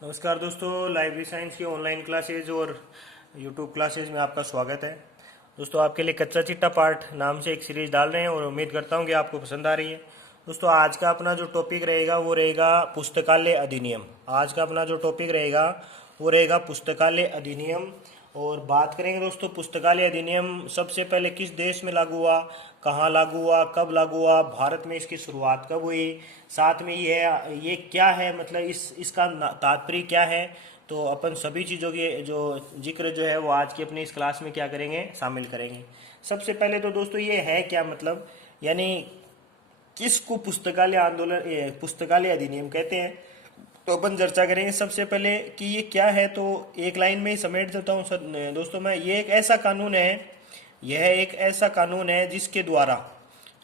नमस्कार दोस्तों, library science की ऑनलाइन क्लासेज और यूट्यूब क्लासेज में आपका स्वागत है। दोस्तों, आपके लिए कच्चा चिट्ठा पाठ नाम से एक सीरीज डाल रहे हैं और उम्मीद करता हूं कि आपको पसंद आ रही है। दोस्तों, आज का अपना जो टॉपिक रहेगा वो रहेगा पुस्तकालय अधिनियम। आज का अपना जो टॉपिक रहेगा वो रहेगा पुस्तकालय अधिनियम। और बात करेंगे दोस्तों, पुस्तकालय अधिनियम सबसे पहले किस देश में लागू हुआ, कहाँ लागू हुआ, कब लागू हुआ, भारत में इसकी शुरुआत कब हुई, साथ में ये क्या है, मतलब इसका तात्पर्य क्या है। तो अपन सभी चीज़ों के जो जिक्र जो है वो आज की अपनी इस क्लास में क्या करेंगे, शामिल करेंगे। सबसे पहले तो दोस्तों ये है क्या, मतलब यानी किसको पुस्तकालय आंदोलन पुस्तकालय अधिनियम कहते हैं। तो अपन चर्चा करेंगे सबसे पहले कि ये क्या है। तो एक लाइन में ही समेट देता हूँ दोस्तों मैं। ये एक ऐसा कानून है, यह एक ऐसा कानून है जिसके द्वारा,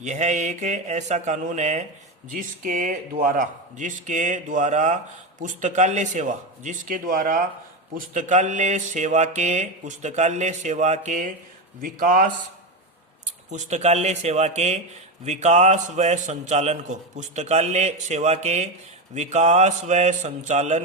यह एक ऐसा कानून है जिसके द्वारा पुस्तकालय सेवा के विकास पुस्तकालय सेवा के विकास व संचालन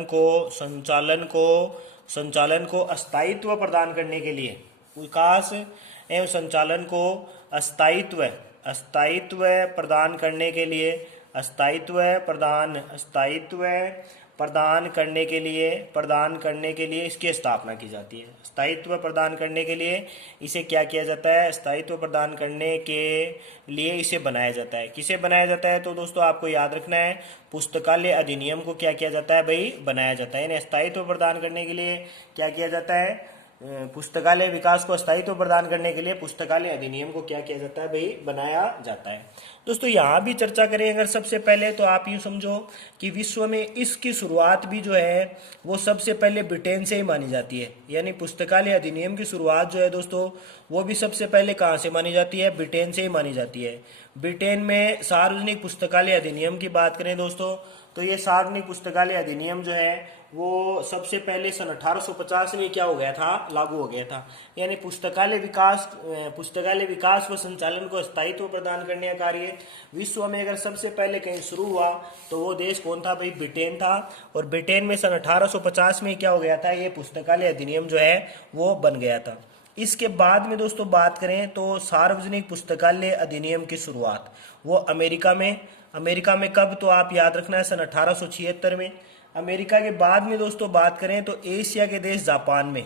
को स्थायित्व प्रदान करने के लिए, विकास एवं संचालन को स्थायित्व स्थायित्व प्रदान करने के लिए प्रदान करने के लिए इसकी स्थापना की जाती है। स्थायित्व प्रदान करने के लिए इसे क्या किया जाता है, स्थायित्व प्रदान करने के लिए इसे बनाया जाता है। किसे बनाया जाता है, तो दोस्तों आपको याद रखना है, पुस्तकालय अधिनियम को क्या किया जाता है भाई, बनाया जाता है। यानी स्थायित्व प्रदान करने के लिए क्या किया जाता है, पुस्तकालय विकास को स्थायित्व प्रदान करने के लिए पुस्तकालय अधिनियम को क्या किया जाता है भाई, बनाया जाता है। दोस्तों, यहाँ भी चर्चा करें अगर सबसे पहले, तो आप यूँ समझो कि विश्व में इसकी शुरुआत भी जो है वो सबसे पहले ब्रिटेन से ही मानी जाती है। यानी पुस्तकालय अधिनियम की शुरुआत जो है दोस्तों, वो भी सबसे पहले कहाँ से मानी जाती है, ब्रिटेन से ही मानी जाती है। ब्रिटेन में सार्वजनिक पुस्तकालय अधिनियम की बात करें दोस्तों, तो ये सार्वजनिक पुस्तकालय अधिनियम जो है वो सबसे पहले सन 1850 में क्या हो गया था, लागू हो गया था। यानी पुस्तकालय विकास व संचालन को स्थायित्व प्रदान करने का कार्य विश्व में अगर सबसे पहले कहीं शुरू हुआ तो वो देश कौन था भाई, ब्रिटेन था। और ब्रिटेन में सन 1850 में क्या हो गया था, ये पुस्तकालय अधिनियम जो है वो बन गया था। इसके बाद में दोस्तों बात करें तो सार्वजनिक पुस्तकालय अधिनियम की शुरुआत वो अमेरिका में कब, तो आप याद रखना है सन 1876 में। अमेरिका के बाद में दोस्तों बात करें तो एशिया के देश जापान में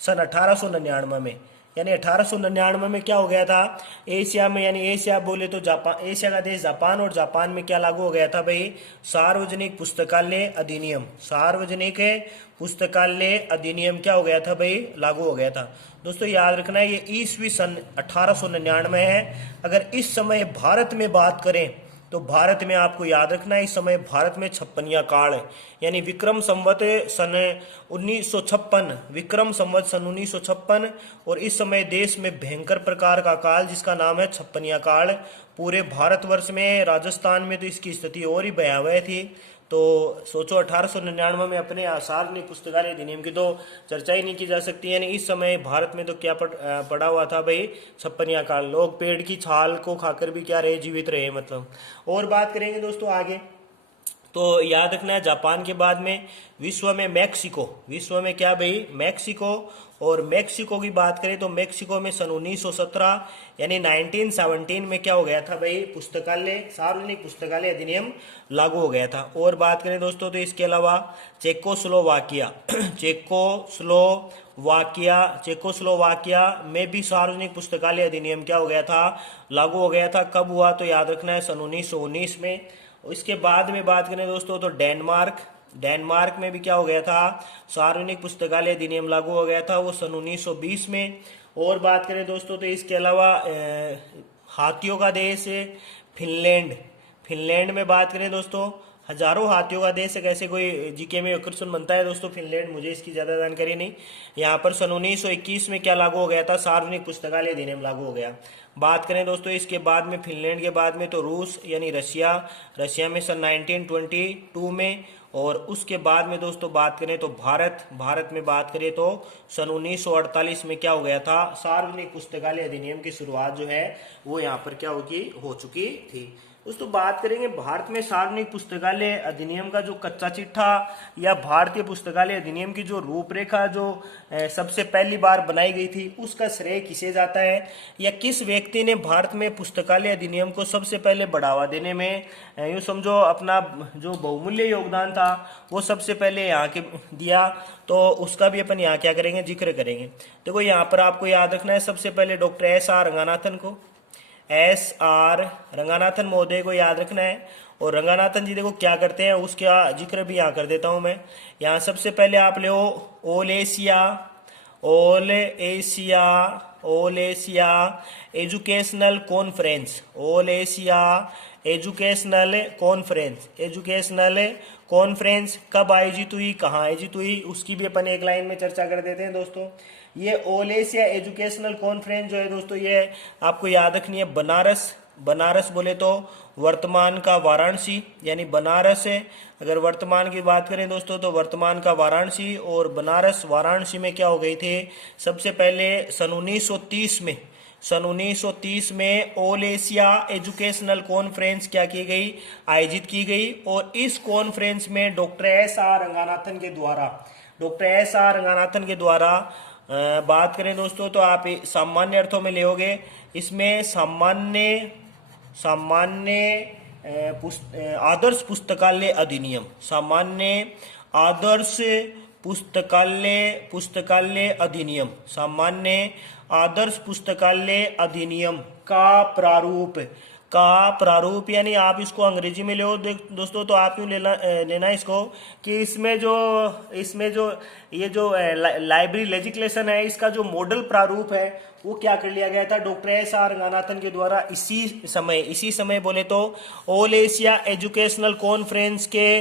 सन 1899 में। यानी 1899 में क्या हो गया था, एशिया में, यानी एशिया बोले तो जापान, एशिया का देश जापान, और जापान में क्या लागू हो गया था भाई, सार्वजनिक पुस्तकालय अधिनियम क्या हो गया था भाई, लागू हो गया था। दोस्तों याद रखना है, ये ईस्वी सन 1899 है। अगर इस समय भारत में बात करें तो भारत में आपको याद रखना है, इस समय भारत में छप्पनिया काल है। यानी विक्रम संवत सन 1956, और इस समय देश में भयंकर प्रकार का काल जिसका नाम है छप्पनिया काल। पूरे भारतवर्ष में, राजस्थान में तो इसकी स्थिति और ही भयावह थी। तो सोचो 1899 में अपने सार्वजनिक पुस्तकालय अधिनियम की तो चर्चा ही नहीं की जा सकती। यानी इस समय भारत में तो क्या पड़ा हुआ था भाई, छप्पनिया काल। लोग पेड़ की छाल को खाकर भी क्या रहे, जीवित रहे मतलब। और बात करेंगे दोस्तों आगे, तो याद रखना है जापान के बाद में विश्व में क्या भाई, मैक्सिको। और मैक्सिको की बात करें तो मैक्सिको में सन 1917 यानी 1917 में क्या हो गया था भाई, सार्वजनिक पुस्तकालय अधिनियम लागू हो गया था। और बात करें दोस्तों तो इसके अलावा चेकोस्लोवाकिया में भी सार्वजनिक पुस्तकालय अधिनियम क्या हो गया था, लागू हो गया था। कब हुआ, तो याद रखना है सन 1919 में। इसके बाद में बात करें दोस्तों तो डेनमार्क में भी क्या हो गया था, सार्वजनिक पुस्तकालय अधिनियम लागू हो गया था, वो सन 1920 में। और बात करें दोस्तों तो इसके अलावा हाथियों का देश फिनलैंड में बात करें दोस्तों, हजारों हाथियों का देश है। कैसे कोई जीके में क्वेश्चन बनता है दोस्तों, फिनलैंड, मुझे इसकी ज़्यादा जानकारी नहीं। यहाँ पर सन 1921 में क्या लागू हो गया था, सार्वजनिक पुस्तकालय अधिनियम लागू हो गया। बात करें दोस्तों इसके बाद में, फिनलैंड के बाद में तो रूस यानी रशिया में सन 1922 में। और उसके बाद में दोस्तों बात करें तो भारत में बात करें तो सन 1948 में क्या हो गया था, सार्वजनिक पुस्तकालय अधिनियम की शुरुआत जो है वो यहाँ पर क्या हो चुकी थी। दोस्तों बात करेंगे भारत में सार्वजनिक पुस्तकालय अधिनियम का जो कच्चा चिट्ठा या भारतीय पुस्तकालय अधिनियम की जो रूपरेखा जो सबसे पहली बार बनाई गई थी, उसका श्रेय किसे जाता है या किस व्यक्ति ने भारत में पुस्तकालय अधिनियम को सबसे पहले बढ़ावा देने में यूँ समझो अपना जो बहुमूल्य योगदान था वो सबसे पहले यहाँ के दिया, तो उसका भी अपन यहाँ क्या करेंगे, जिक्र करेंगे। देखो यहाँ पर आपको याद रखना है सबसे पहले डॉक्टर S.R. रंगानाथन को, S.R. रंगानाथन महोदय को याद रखना है। और रंगानाथन जी देखो क्या करते हैं उसका जिक्र भी यहाँ कर देता हूँ मैं। यहाँ सबसे पहले आप ले ऑल एशिया एजुकेशनल कॉन्फ्रेंस कब आयोजित हुई, कहाँ आयोजित हुई, उसकी भी अपन एक लाइन में चर्चा कर देते हैं दोस्तों। ये ऑल एशिया एजुकेशनल कॉन्फ्रेंस जो है दोस्तों, ये आपको याद रखनी है बनारस बोले तो वर्तमान का वाराणसी, यानी बनारस है। अगर वर्तमान की बात करें दोस्तों तो वर्तमान का वाराणसी, और बनारस वाराणसी में क्या हो गई थे, सबसे पहले सन 1930 में ऑल एशिया एजुकेशनल कॉन्फ्रेंस क्या की गई, आयोजित की गई। और इस कॉन्फ्रेंस में डॉक्टर एस आर रंगानाथन के द्वारा बात करें दोस्तों तो आप सामान्य अर्थों में लेओगे, इसमें सामान्य आदर्श पुस्तकालय अधिनियम, सामान्य आदर्श पुस्तकालय अधिनियम का प्रारूप यानी आप इसको अंग्रेजी में ले दोस्तों, तो आप यूँ लेना इसको कि इसमें जो ये जो लाइब्रेरी लेजिस्लेशन है, इसका जो मॉडल प्रारूप है वो क्या कर लिया गया था डॉक्टर S.R. रंगानाथन के द्वारा इसी समय बोले तो ऑल एशिया एजुकेशनल कॉन्फ्रेंस के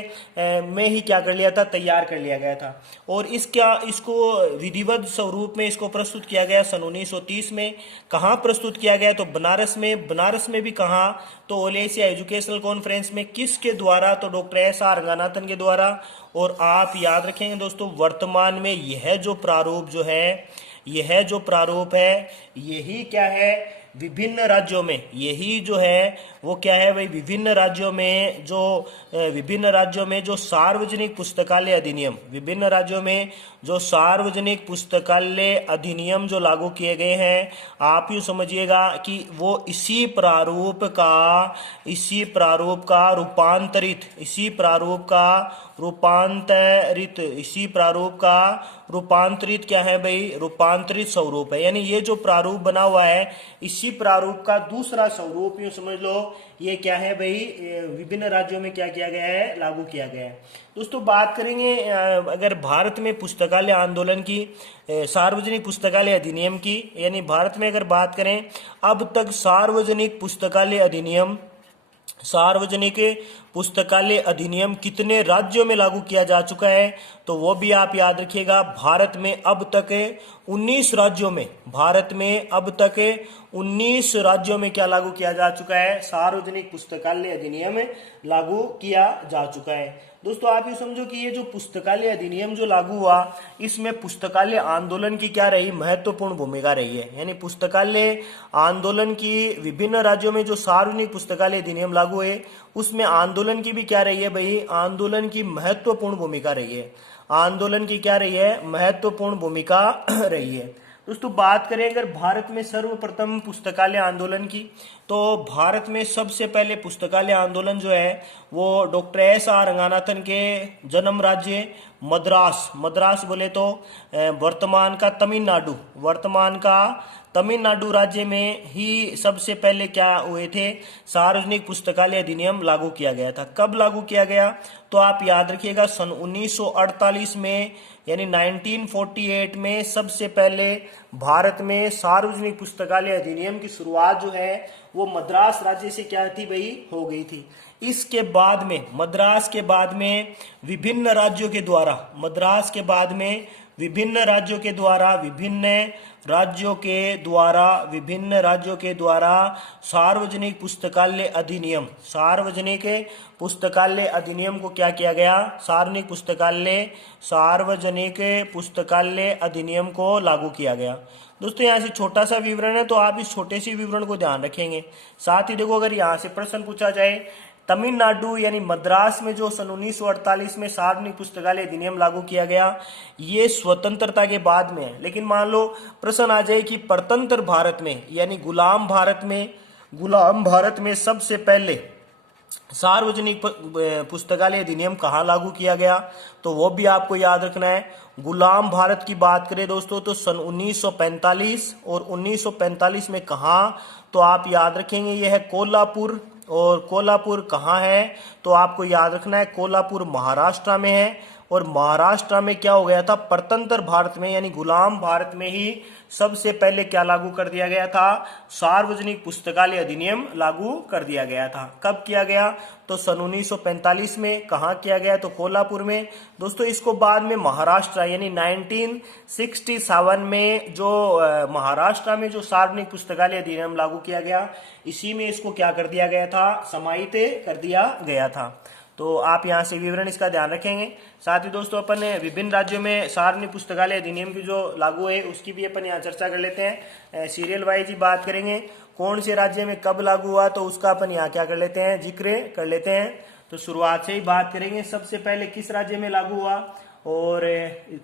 में ही क्या कर लिया था, तैयार कर लिया गया था। और इसको विधिवत स्वरूप में इसको प्रस्तुत किया गया सन 1930 में। कहाँ प्रस्तुत किया गया, तो बनारस में भी कहाँ, तो ऑल एशिया एजुकेशनल कॉन्फ्रेंस में। किसके द्वारा, तो डॉक्टर S.R. रंगानाथन के द्वारा। और आप याद रखेंगे दोस्तों, वर्तमान में यह जो प्रारूप है यही क्या है, विभिन्न राज्यों में, यही जो है वो क्या है भाई, विभिन्न राज्यों में जो सार्वजनिक पुस्तकालय अधिनियम जो लागू किए गए हैं, आप यूँ समझिएगा कि वो इसी प्रारूप का रूपांतरित क्या है भाई, रूपांतरित स्वरूप है। यानी ये जो प्रारूप बना हुआ है, इसी प्रारूप का दूसरा स्वरूप यूँ समझ लो, ये क्या है भाई, विभिन्न राज्यों में क्या किया गया है, लागू किया गया है। दोस्तों बात करेंगे अगर भारत में पुस्तकालय आंदोलन की, सार्वजनिक पुस्तकालय अधिनियम की, यानी भारत में अगर बात करें अब तक सार्वजनिक पुस्तकालय अधिनियम कितने राज्यों में लागू किया जा चुका है, तो वो भी आप याद रखिएगा। भारत में अब तक 19 राज्यों में क्या लागू किया जा चुका है, सार्वजनिक पुस्तकालय अधिनियम लागू किया जा चुका है। दोस्तों आप ये समझो कि ये जो पुस्तकालय अधिनियम जो लागू हुआ, इसमें पुस्तकालय आंदोलन की क्या रही, महत्वपूर्ण भूमिका रही है। यानी पुस्तकालय आंदोलन की विभिन्न राज्यों में जो सार्वजनिक पुस्तकालय अधिनियम लागू हुए, उसमें आंदोलन की भी क्या रही है भाई, आंदोलन की महत्वपूर्ण भूमिका रही है। आंदोलन की क्या रही है, महत्वपूर्ण भूमिका रही है। दोस्तों बात करें अगर भारत में सर्वप्रथम पुस्तकालय आंदोलन की, तो भारत में सबसे पहले पुस्तकालय आंदोलन जो है वो डॉक्टर S.R. रंगानाथन के जन्म राज्य मद्रास बोले तो वर्तमान का तमिलनाडु राज्य में ही सबसे पहले क्या हुए थे, सार्वजनिक पुस्तकालय अधिनियम लागू किया गया था। कब लागू किया गया, तो आप याद रखिएगा सन 1948 में, यानी 1948 में सबसे पहले भारत में सार्वजनिक पुस्तकालय अधिनियम की शुरुआत जो है वो मद्रास राज्य से क्या थी भाई, हो गई थी। इसके बाद में मद्रास के बाद में विभिन्न राज्यों के द्वारा, मद्रास के बाद में विभिन्न राज्यों के द्वारा, विभिन्न राज्यों के द्वारा सार्वजनिक पुस्तकालय अधिनियम, सार्वजनिक पुस्तकालय अधिनियम को क्या किया गया, सार्वजनिक पुस्तकालय अधिनियम को लागू किया गया। दोस्तों यहाँ से छोटा सा विवरण है, तो आप इस छोटे से विवरण को ध्यान रखेंगे। साथ ही देखो, अगर यहाँ से प्रश्न पूछा जाए तमिलनाडु यानी मद्रास में जो सन 1948 में सार्वजनिक पुस्तकालय अधिनियम लागू किया गया, ये स्वतंत्रता के बाद में है। लेकिन मान लो प्रश्न आ जाए कि परतंत्र भारत में यानी गुलाम भारत में सबसे पहले सार्वजनिक पुस्तकालय अधिनियम कहाँ लागू किया गया, तो वो भी आपको याद रखना है। गुलाम भारत की बात करें दोस्तों तो सन 1945, और 1945 में कहाँ, तो आप याद रखेंगे यह है कोल्हापुर। और कोल्हापुर कहाँ है, तो आपको याद रखना है कोल्हापुर महाराष्ट्र में है। और महाराष्ट्र में क्या हो गया था, परतंत्र भारत में यानी गुलाम भारत में ही सबसे पहले क्या लागू कर दिया गया था, सार्वजनिक पुस्तकालय अधिनियम लागू कर दिया गया था। कब किया गया, तो सन 1945 में। कहाँ किया गया, तो कोल्हापुर में। दोस्तों इसको बाद में महाराष्ट्र यानी 1967 में जो महाराष्ट्र में जो सार्वजनिक पुस्तकालय अधिनियम लागू किया गया, इसी में इसको क्या कर दिया गया था, समाहित कर दिया गया था। तो आप यहाँ से विवरण इसका ध्यान रखेंगे। साथ ही दोस्तों अपन विभिन्न राज्यों में सार्वजनिक पुस्तकालय अधिनियम की जो लागू है उसकी भी अपन यहाँ चर्चा कर लेते हैं। सीरियल वाइज ही बात करेंगे, कौन से राज्य में कब लागू हुआ, तो उसका अपन यहाँ क्या कर लेते हैं, जिक्र कर लेते हैं। तो शुरुआत से ही बात करेंगे, सबसे पहले किस राज्य में लागू हुआ और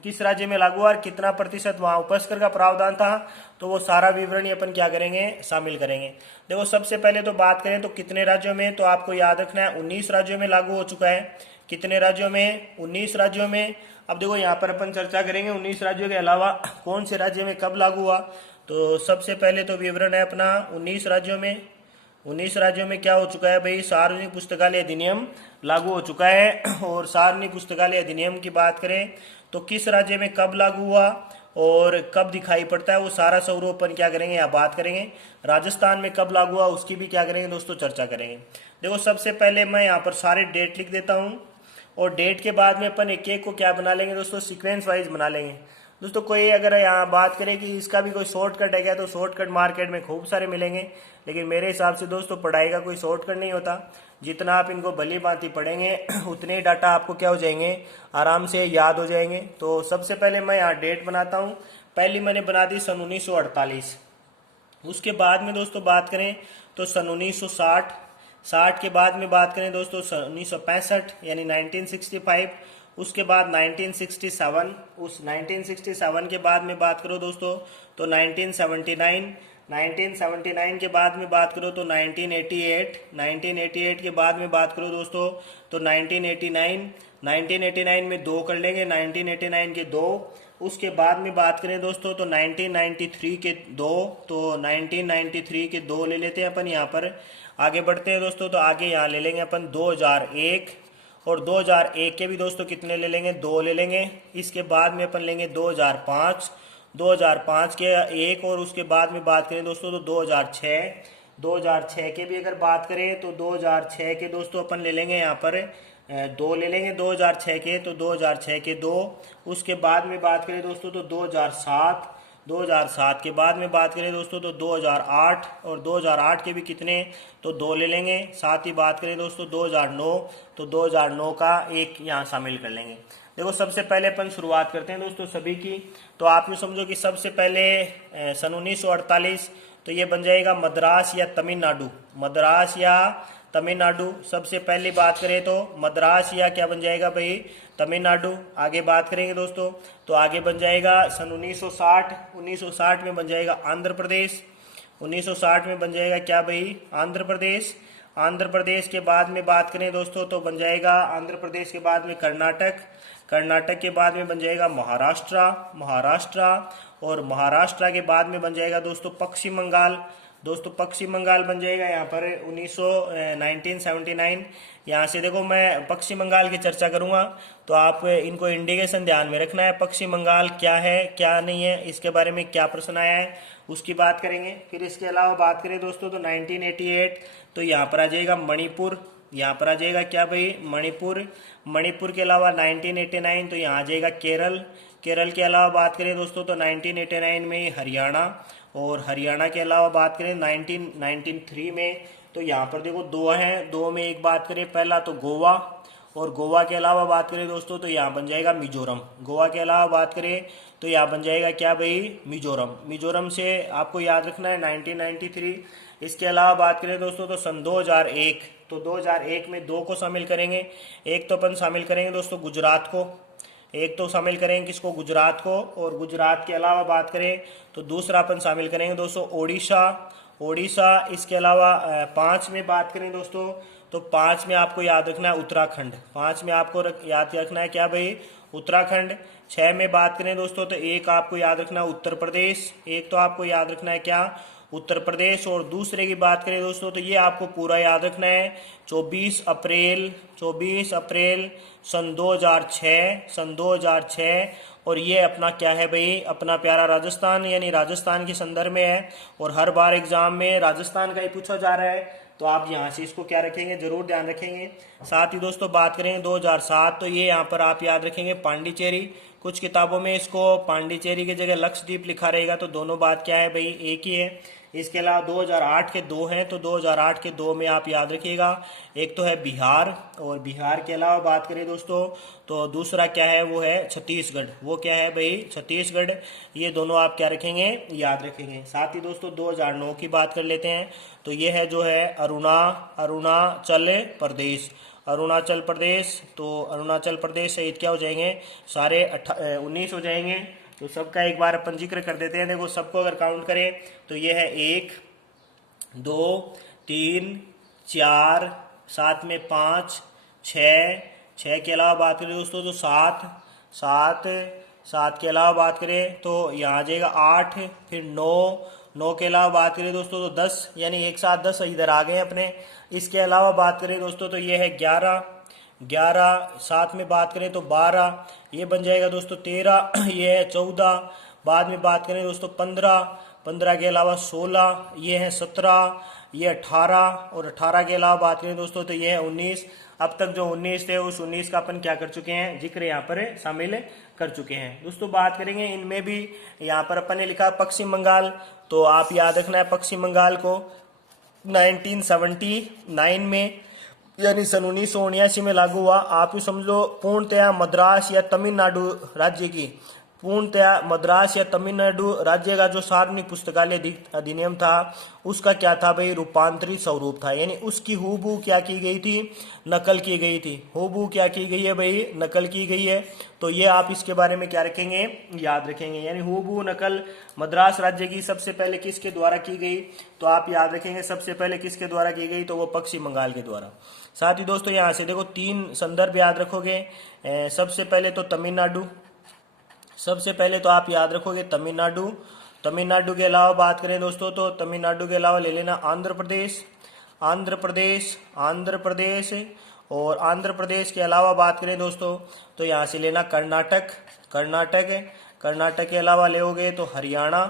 किस राज्य में लागू हुआ और कितना प्रतिशत वहाँ उपस्कर का प्रावधान था, तो वो सारा विवरण अपन क्या करेंगे, शामिल करेंगे। देखो सबसे पहले तो बात करें तो कितने राज्यों में, तो आपको याद रखना है 19 राज्यों में लागू हो चुका है। कितने राज्यों में, 19 राज्यों में। अब देखो यहाँ पर अपन चर्चा करेंगे 19 राज्यों के अलावा कौन से राज्य में कब लागू हुआ। तो सबसे पहले तो विवरण है अपना 19 राज्यों में। 19 राज्यों में क्या हो चुका है भाई, सार्वजनिक पुस्तकालय अधिनियम लागू हो चुका है। और सार्वजनिक पुस्तकालय अधिनियम की बात करें तो किस राज्य में कब लागू हुआ और कब दिखाई पड़ता है, वो सारा स्वरूपन क्या करेंगे, यहाँ बात करेंगे। राजस्थान में कब लागू हुआ उसकी भी क्या करेंगे दोस्तों, चर्चा करेंगे। देखो सबसे पहले मैं यहाँ पर सारे डेट लिख देता हूँ, और डेट के बाद में अपन एक एक को क्या बना लेंगे दोस्तों, सीक्वेंस वाइज बना लेंगे। दोस्तों कोई अगर यहाँ बात करें कि इसका भी कोई शॉर्टकट है क्या, तो शॉर्टकट मार्केट में खूब सारे मिलेंगे, लेकिन मेरे हिसाब से दोस्तों पढ़ाई का कोई शॉर्टकट नहीं होता। जितना आप इनको भली भांति पढ़ेंगे उतने ही डाटा आपको क्या हो जाएंगे, आराम से याद हो जाएंगे। तो सबसे पहले मैं यहाँ डेट बनाता हूँ। पहली मैंने बना दी सन 1948। उसके बाद में दोस्तों बात करें तो सन 1960। 60 के बाद में बात करें दोस्तों सन 1965 यानी 1965। उसके बाद 1967, उस 1967 के बाद में बात करो दोस्तों तो 1979। 1979 के बाद में बात करो तो 1988। 1988 के बाद में बात करो दोस्तों तो 1989। 1989 में दो कर लेंगे, 1989 के दो। उसके बाद में बात करें दोस्तों तो 1993 के दो, तो 1993 के दो ले लेते हैं अपन। यहाँ पर आगे बढ़ते हैं दोस्तों, तो आगे यहाँ ले लेंगे अपन 2001, और 2001 के भी दोस्तों कितने ले लेंगे, दो ले लेंगे। इसके बाद में अपन लेंगे 2005। 2005 के एक, और उसके बाद में बात करें दोस्तों तो 2006। 2006 के भी अगर बात करें तो 2006 के दोस्तों अपन ले लेंगे यहाँ पर दो ले लेंगे 2006 के, तो 2006 के दो। उसके बाद में बात करें दोस्तों तो 2007। 2007 के बाद में बात करें दोस्तों तो 2008, और 2008 के भी कितने, तो दो ले लेंगे। साथ ही बात करें दोस्तों 2009, तो 2009 का एक यहाँ शामिल कर लेंगे। देखो सबसे पहले अपन शुरुआत करते हैं दोस्तों सभी की। तो आप यूँ समझो कि सबसे पहले सन 1948, तो ये बन जाएगा मद्रास या तमिलनाडु। मद्रास या तमिलनाडु, सबसे पहली बात करें तो मद्रास या क्या बन जाएगा भाई, तमिलनाडु। आगे बात करेंगे दोस्तों तो आगे बन जाएगा सन 1960। 1960 में बन जाएगा आंध्र प्रदेश। 1960 में बन जाएगा क्या भाई, आंध्र प्रदेश। आंध्र प्रदेश के बाद में बात करें दोस्तों तो बन जाएगा आंध्र प्रदेश के बाद में कर्नाटक। कर्नाटक के बाद में बन जाएगा महाराष्ट्र। और महाराष्ट्र के बाद में बन जाएगा दोस्तों पश्चिम बंगाल। दोस्तों पश्चिम बंगाल बन जाएगा यहाँ पर 1979। यहाँ से देखो मैं पश्चिम बंगाल की चर्चा करूँगा, तो आप इनको इंडिकेशन ध्यान में रखना है। पश्चिम बंगाल क्या है क्या नहीं है, इसके बारे में क्या प्रश्न आया है उसकी बात करेंगे। फिर इसके अलावा बात करें दोस्तों तो 1988, तो यहाँ पर आ जाएगा मणिपुर। यहाँ पर आ जाएगा क्या भाई, मणिपुर। मणिपुर के अलावा 1989 तो यहाँ आ जाएगा केरल। केरल के अलावा बात करें दोस्तों तो 1989 में हरियाणा, और हरियाणा के अलावा बात करें 1993 में तो यहाँ पर देखो दो हैं, दो में एक बात करें पहला तो गोवा, और गोवा के अलावा बात करें दोस्तों तो यहाँ बन जाएगा मिजोरम। गोवा के अलावा बात करें तो यहाँ बन जाएगा क्या भाई, मिजोरम। मिजोरम से आपको याद रखना है 1993। इसके अलावा बात करें दोस्तों तो सन 2001, तो 2001 में दो को शामिल करेंगे। एक तो अपन शामिल करेंगे दोस्तों गुजरात को, एक तो शामिल करेंगे किसको, गुजरात को। और गुजरात के अलावा बात करें तो दूसरा अपन शामिल करेंगे दोस्तों ओडिशा। ओडिशा इसके अलावा 5 में बात करें दोस्तों तो 5 में आपको याद रखना है उत्तराखंड। 5 में आपको याद रखना है क्या भाई, उत्तराखंड। 6 में बात करें दोस्तों तो एक आपको याद रखना है उत्तर प्रदेश। एक तो आपको याद रखना है क्या, उत्तर प्रदेश। और दूसरे की बात करें दोस्तों तो ये आपको पूरा याद रखना है 24 अप्रैल सन 2006। और ये अपना क्या है भाई, अपना प्यारा राजस्थान, यानी राजस्थान के संदर्भ में है। और हर बार एग्जाम में राजस्थान का ही पूछा जा रहा है, तो आप यहाँ से इसको क्या रखेंगे, जरूर ध्यान रखेंगे। साथ ही दोस्तों बात करेंगे 2007 तो ये यहाँ पर आप याद रखेंगे पांडिचेरी। कुछ किताबों में इसको पांडिचेरी की जगह लक्षद्वीप लिखा रहेगा, तो दोनों बात क्या है भाई, एक ही है। इसके अलावा 2008 के दो हैं, तो 2008 के दो में आप याद रखिएगा, एक तो है बिहार, और बिहार के अलावा बात करें दोस्तों तो दूसरा क्या है, वो है छत्तीसगढ़। वो क्या है भाई, छत्तीसगढ़। ये दोनों आप क्या रखेंगे, याद रखेंगे। साथ ही दोस्तों 2009 की बात कर लेते हैं, तो ये है जो है अरुणाचल प्रदेश। अरुणाचल प्रदेश, तो अरुणाचल प्रदेश सहित क्या हो जाएंगे, सारे 19 हो जाएंगे। तो सबका एक बार अपन जिक्र कर देते हैं। देखो सबको अगर काउंट करें तो ये है 1 2 3 4, साथ में 5 6 के अलावा बात करें दोस्तों तो 7 के अलावा बात करें तो यहाँ आ जाएगा 8, फिर 9 के अलावा बात करें दोस्तों तो 10, यानी एक साथ 10 इधर आ गए अपने। इसके अलावा बात करें दोस्तों तो ये है 11, साथ में बात करें तो 12, ये बन जाएगा दोस्तों 13, ये है 14। बाद में बात करें दोस्तों 15 के अलावा 16, ये है 17, ये 18, और 18 के अलावा बात करें दोस्तों तो ये है 19। अब तक जो 19 थे उस 19 का अपन क्या कर चुके हैं, जिक्र यहाँ पर शामिल कर चुके हैं। दोस्तों बात करेंगे इनमें भी, यहाँ पर अपन ने लिखा पश्चिम बंगाल, तो आप याद रखना है पश्चिम बंगाल को 1979 में, यानी सन 1979 में लागू हुआ। आप ये समझ लो पूर्णतया मद्रास या तमिलनाडु राज्य की, पूर्णतया मद्रास या तमिलनाडु राज्य का जो सार्वजनिक पुस्तकालय अधिनियम था उसका क्या था भाई, रूपांतरित स्वरूप था। यानी उसकी हूबहू क्या की गई थी, नकल की गई थी। हूबहू क्या की गई है भाई, नकल की गई है। तो ये आप इसके बारे में क्या रखेंगे, याद रखेंगे। यानी हूबहू नकल मद्रास राज्य की सबसे पहले किसके द्वारा की गई, तो आप याद रखेंगे सबसे पहले किसके द्वारा की गई, तो वो पश्चिम बंगाल के द्वारा। साथ ही दोस्तों यहाँ से देखो 3 संदर्भ याद रखोगे। सबसे पहले तो तमिलनाडु, सबसे पहले तो आप याद रखोगे तमिलनाडु। तमिलनाडु के अलावा बात करें दोस्तों तो तमिलनाडु के अलावा ले लेना आंध्र प्रदेश। और आंध्र प्रदेश के अलावा बात करें दोस्तों तो यहाँ से लेना कर्नाटक। कर्नाटक के अलावा लेओगे तो हरियाणा।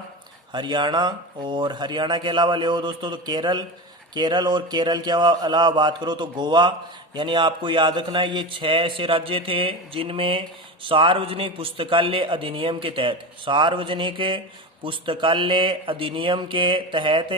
और हरियाणा के अलावा ले दोस्तों तो केरल। और केरल के अलावा बात करो तो गोवा। यानी आपको याद रखना है ये 6 ऐसे राज्य थे जिनमें सार्वजनिक पुस्तकालय अधिनियम के तहत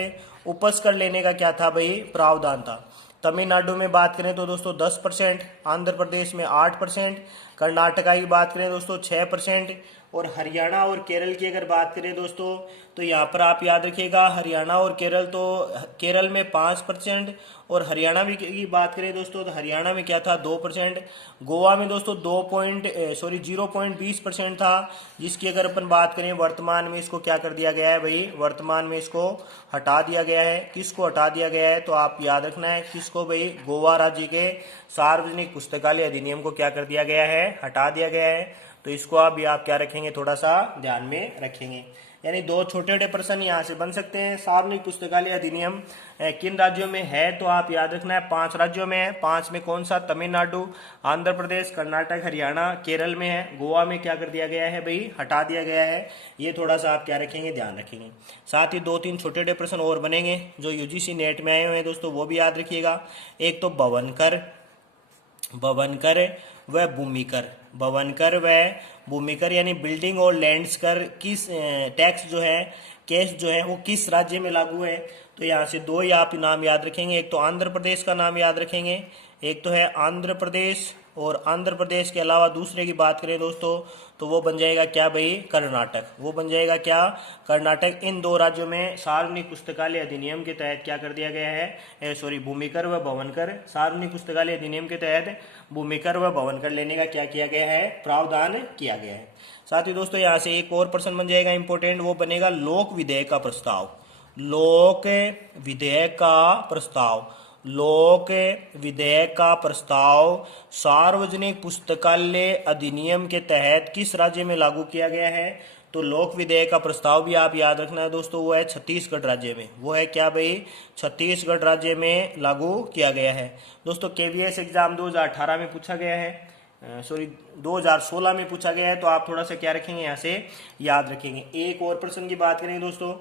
उपस कर लेने का क्या था भाई, प्रावधान था। तमिलनाडु में बात करें तो दोस्तों 10%, आंध्र प्रदेश में 8%, कर्नाटका की बात करें दोस्तों 6%, और हरियाणा और केरल की अगर बात करें दोस्तों तो यहाँ पर आप याद रखिएगा हरियाणा और केरल, तो केरल में 5%, और हरियाणा में की बात करें दोस्तों तो हरियाणा में क्या था 2%। गोवा में दोस्तों 0.20% था, जिसकी अगर अपन बात करें वर्तमान में इसको क्या कर दिया गया है भाई, वर्तमान में इसको हटा दिया गया है। किसको हटा दिया गया है, तो आप याद रखना है किसको भाई, गोवा राज्य के सार्वजनिक पुस्तकालय अधिनियम को क्या कर दिया गया है, हटा दिया गया है। तो इसको आप क्या रखेंगे, थोड़ा सा ध्यान में रखेंगे। यानी दो छोटे छोटे प्रश्न यहाँ से बन सकते हैं। सार्वजनिक पुस्तकालय अधिनियम किन राज्यों में है, तो आप याद रखना है 5 राज्यों में है। 5 में कौन सा, तमिलनाडु, आंध्र प्रदेश, कर्नाटक, हरियाणा, केरल में है। गोवा में क्या कर दिया गया है भाई, हटा दिया गया है। ये थोड़ा सा आप क्या रखेंगे, ध्यान रखेंगे। साथ ही 2-3 छोटे छोटे प्रश्न और बनेंगे जो यूजीसी नेट में आए हुए हैं दोस्तों, वो भी याद रखिएगा। एक तो भवनकर व भूमिकर, भवनकर व भूमिकर यानी बिल्डिंग और लैंड्स कर किस टैक्स जो है, केस जो है वो किस राज्य में लागू है। तो यहाँ से 2 ही आप नाम याद रखेंगे। एक तो आंध्र प्रदेश का नाम याद रखेंगे, एक तो है आंध्र प्रदेश, और आंध्र प्रदेश के अलावा दूसरे की बात करें दोस्तों तो वो बन जाएगा क्या भाई, कर्नाटक। वो बन जाएगा क्या, कर्नाटक। इन 2 राज्यों में सार्वजनिक पुस्तकालय अधिनियम के तहत क्या कर दिया गया है, भूमिकर व भवनकर, सार्वजनिक पुस्तकालय अधिनियम के तहत भूमिकर व भवनकर लेने का क्या किया गया है, प्रावधान किया गया है। साथ ही दोस्तों यहाँ से एक और प्रश्न बन जाएगा इंपॉर्टेंट, वो बनेगा लोक विधेयक का प्रस्ताव। लोक विधेयक का प्रस्ताव, लोक विधेयक का प्रस्ताव सार्वजनिक पुस्तकालय अधिनियम के तहत किस राज्य में लागू किया गया है। तो लोक विधेयक का प्रस्ताव भी आप याद रखना है दोस्तों, वो है छत्तीसगढ़ राज्य में। वो है क्या भाई, छत्तीसगढ़ राज्य में लागू किया गया है। दोस्तों केवीएस एग्जाम 2018 में पूछा गया है, 2016 में पूछा गया है, तो आप थोड़ा सा क्या रखेंगे, यहाँ से याद रखेंगे। एक और प्रश्न की बात करेंगे दोस्तों,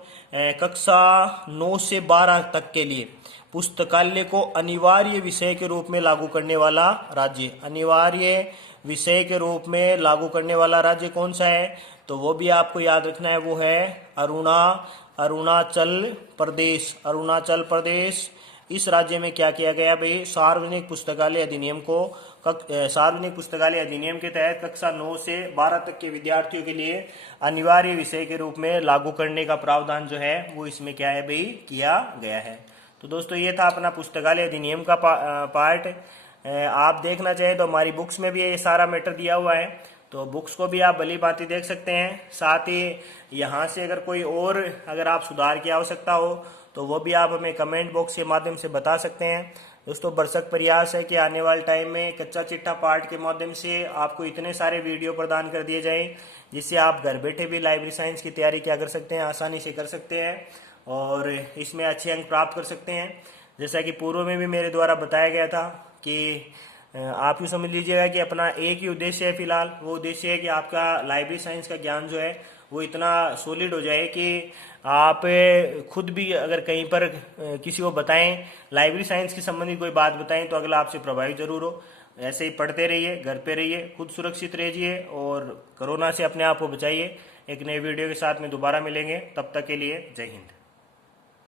कक्षा 9 से 12 तक के लिए पुस्तकालय को अनिवार्य विषय के रूप में लागू करने वाला राज्य, अनिवार्य विषय के रूप में लागू करने वाला राज्य कौन सा है, तो वो भी आपको याद रखना है, वो है अरुणाचल प्रदेश। अरुणाचल प्रदेश, इस राज्य में क्या किया गया भाई, सार्वजनिक पुस्तकालय अधिनियम को सार्वजनिक पुस्तकालय अधिनियम के तहत कक्षा 9 से 12 तक के विद्यार्थियों के लिए अनिवार्य विषय के रूप में लागू करने का प्रावधान जो है वो इसमें क्या है भाई, किया गया है। तो दोस्तों ये था अपना पुस्तकालय अधिनियम का पार्ट। आप देखना चाहें तो हमारी बुक्स में भी ये सारा मैटर दिया हुआ है, तो बुक्स को भी आप भली भांति देख सकते हैं। साथ ही यहाँ से अगर कोई और अगर आप सुधार की आवश्यकता हो तो वो भी आप हमें कमेंट बॉक्स के माध्यम से बता सकते हैं। दोस्तों भरसक प्रयास है कि आने वाले टाइम में कच्चा चिट्ठा पार्ट के माध्यम से आपको इतने सारे वीडियो प्रदान कर दिए जाएं जिससे आप घर बैठे भी लाइब्रेरी साइंस की तैयारी क्या कर सकते हैं, आसानी से कर सकते हैं और इसमें अच्छे अंक प्राप्त कर सकते हैं। जैसा कि पूर्व में भी मेरे द्वारा बताया गया था कि आप यूँ समझ लीजिएगा कि अपना एक ही उद्देश्य है फिलहाल, वो उद्देश्य है कि आपका लाइब्रेरी साइंस का ज्ञान जो है वो इतना सॉलिड हो जाए कि आप खुद भी अगर कहीं पर किसी को बताएं, लाइब्रेरी साइंस की संबंधित कोई बात बताएं तो अगला आपसे प्रभावित जरूर हो। ऐसे ही पढ़ते रहिए, घर पे रहिए, खुद सुरक्षित रहिए और कोरोना से अपने आप को बचाइए। एक नए वीडियो के साथ में दोबारा मिलेंगे, तब तक के लिए जय हिंद।